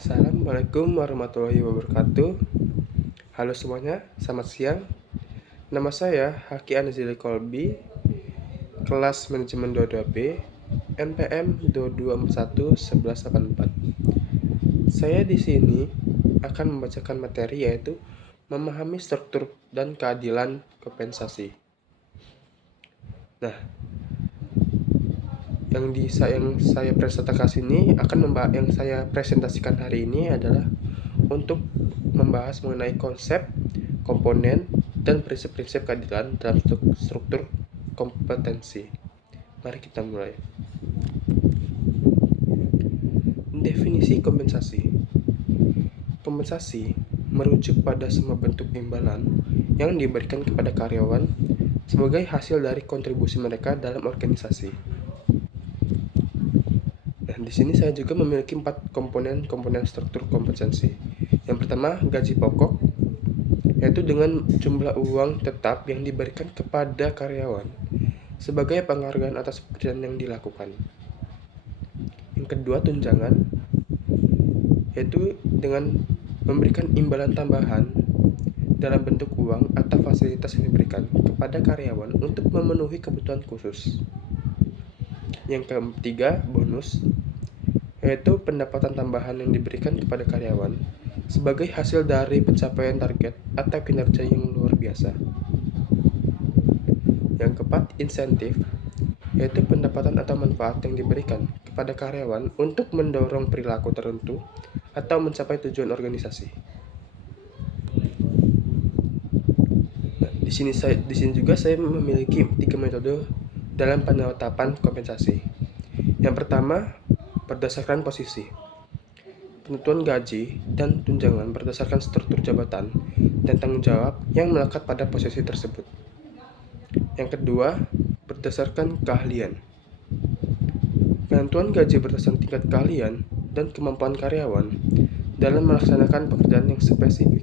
Assalamualaikum warahmatullahi wabarakatuh. Halo semuanya, selamat siang. Nama saya Haki Anazili Kolbi, kelas manajemen 22B, NPM 22411184. Saya di sini akan membacakan materi yaitu memahami struktur dan keadilan kompensasi. Nah, yang saya presentasikan hari ini adalah untuk membahas mengenai konsep, komponen, dan prinsip-prinsip keadilan dalam struktur kompetensi. Mari kita mulai. Definisi kompensasi. Kompensasi merujuk pada semua bentuk imbalan yang diberikan kepada karyawan sebagai hasil dari kontribusi mereka dalam organisasi. Di sini saya juga memiliki 4 komponen struktur kompensasi. Yang pertama, gaji pokok, yaitu dengan jumlah uang tetap yang diberikan kepada karyawan sebagai penghargaan atas pekerjaan yang dilakukan. Yang kedua, tunjangan, yaitu dengan memberikan imbalan tambahan dalam bentuk uang atau fasilitas yang diberikan kepada karyawan untuk memenuhi kebutuhan khusus. Yang ketiga, bonus, yaitu pendapatan tambahan yang diberikan kepada karyawan sebagai hasil dari pencapaian target atau kinerja yang luar biasa. Yang keempat, insentif, yaitu pendapatan atau manfaat yang diberikan kepada karyawan untuk mendorong perilaku tertentu atau mencapai tujuan organisasi. Nah, di sini juga saya memiliki 3 metode dalam penetapan kompensasi. Yang pertama, berdasarkan posisi. Penentuan gaji dan tunjangan berdasarkan struktur jabatan dan tanggung jawab yang melekat pada posisi tersebut. Yang kedua, berdasarkan keahlian. Penentuan gaji berdasarkan tingkat keahlian dan kemampuan karyawan dalam melaksanakan pekerjaan yang spesifik.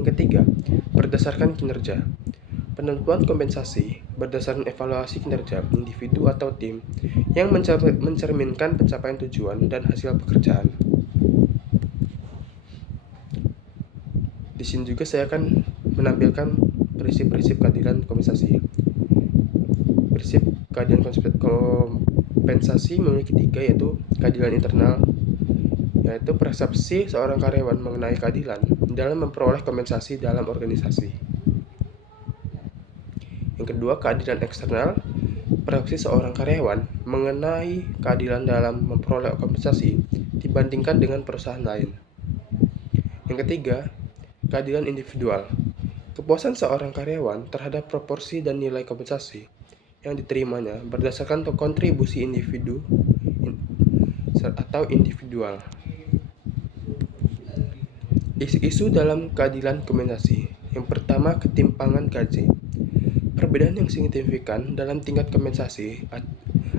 Yang ketiga, berdasarkan kinerja. Penentuan kompensasi berdasarkan evaluasi kinerja individu atau tim yang mencerminkan pencapaian tujuan dan hasil pekerjaan. Di sini juga saya akan menampilkan prinsip-prinsip keadilan kompensasi. Prinsip keadilan kompensasi memiliki 3, yaitu keadilan internal, yaitu persepsi seorang karyawan mengenai keadilan dalam memperoleh kompensasi dalam organisasi. Yang kedua, keadilan eksternal, persepsi seorang karyawan mengenai keadilan dalam memperoleh kompensasi dibandingkan dengan perusahaan lain. Yang ketiga, keadilan individual, kepuasan seorang karyawan terhadap proporsi dan nilai kompensasi yang diterimanya berdasarkan kontribusi individu atau individual. Isu-isu dalam keadilan kompensasi. Yang pertama, ketimpangan gaji. Perbedaan yang signifikan dalam tingkat kompensasi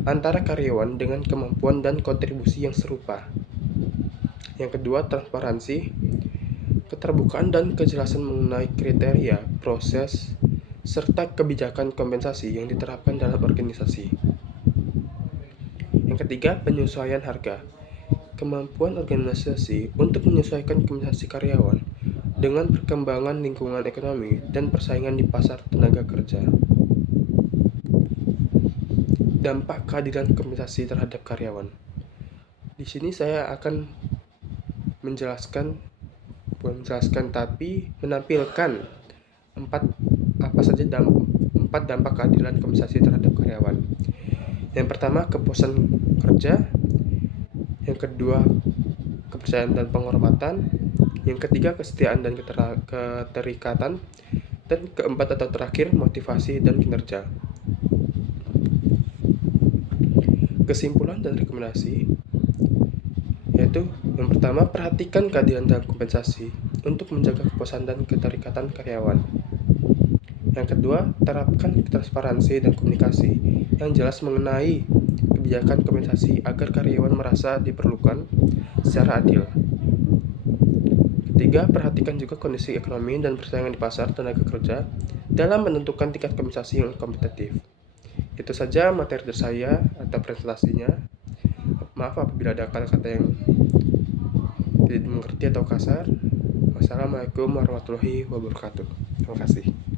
antara karyawan dengan kemampuan dan kontribusi yang serupa. Yang kedua, transparansi, keterbukaan dan kejelasan mengenai kriteria, proses, serta kebijakan kompensasi yang diterapkan dalam organisasi. Yang ketiga, penyesuaian harga, kemampuan organisasi untuk menyesuaikan kompensasi karyawan dengan perkembangan lingkungan ekonomi dan persaingan di pasar tenaga kerja. Dampak keadilan kompensasi terhadap karyawan. Di sini saya akan menampilkan 4 dampak keadilan kompensasi terhadap karyawan. Yang pertama, kepuasan kerja. Yang kedua, kepercayaan dan penghormatan. Yang ketiga, kesetiaan dan keterikatan. Dan keempat atau terakhir, motivasi dan kinerja. Kesimpulan dan rekomendasi, yaitu yang pertama, perhatikan keadilan dalam kompensasi untuk menjaga kepuasan dan keterikatan karyawan. Yang kedua, terapkan transparansi dan komunikasi yang jelas mengenai kebijakan kompensasi agar karyawan merasa diperlukan secara adil. Ketiga, perhatikan juga kondisi ekonomi dan persaingan di pasar tenaga kerja dalam menentukan tingkat kompensasi yang kompetitif. Itu saja materi dari saya atau presentasinya. Maaf apabila ada kata-kata yang tidak dimengerti atau kasar. Wassalamualaikum warahmatullahi wabarakatuh. Terima kasih.